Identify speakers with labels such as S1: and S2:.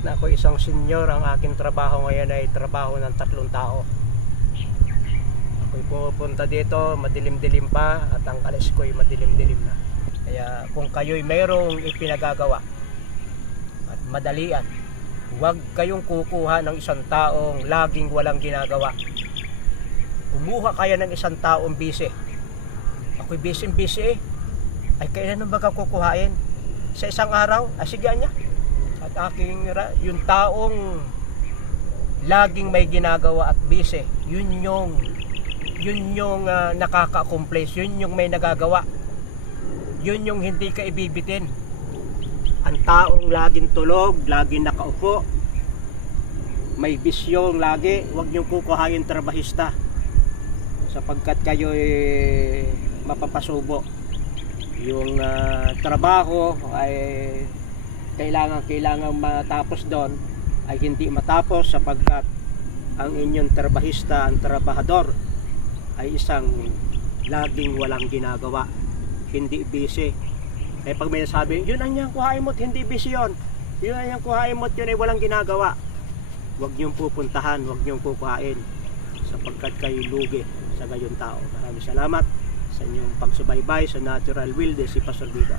S1: kahit na ako isang senior, ang aking trabaho ngayon ay trabaho ng tatlong tao. Ako'y pupunta dito, madilim-dilim pa at ang alis ko'y madilim-dilim na. Kaya kung kayo'y mayroong ipinagagawa at madalian, huwag kayong kukuha ng isang taong laging walang ginagawa. Kumuha kaya ng isang taong busy. Ako'y busy-busy. Ay kailan ba ka kukuhain? Sa isang araw? Ay sige niya. At aking yung taong laging may ginagawa at busy, yun yung yun yung uh, nakaka-accomplish, yun yung may nagagawa. Yun yung hindi ka ibibitin. Ang taong laging tulog, laging nakaupo, may bisyong lagi, huwag niyong kukuhain trabahista sapagkat kayo mapapasubo. Yung ah, trabaho ay kailangan kailangan matapos doon ay hindi matapos sapagkat ang inyong trabahista, ang trabahador ay isang laging walang ginagawa, hindi busy. Eh pag may sabi, yun ang niyang kuhain mo't hindi busy yun. Yun ang niyang kuhain mo't yun ay walang ginagawa. Huwag niyong pupuntahan, huwag niyong kukuhain sapagkat kayo lugi sa gayon tao. Maraming salamat sa inyong pagsubaybay sa Natural Wilde si Pastor Bida.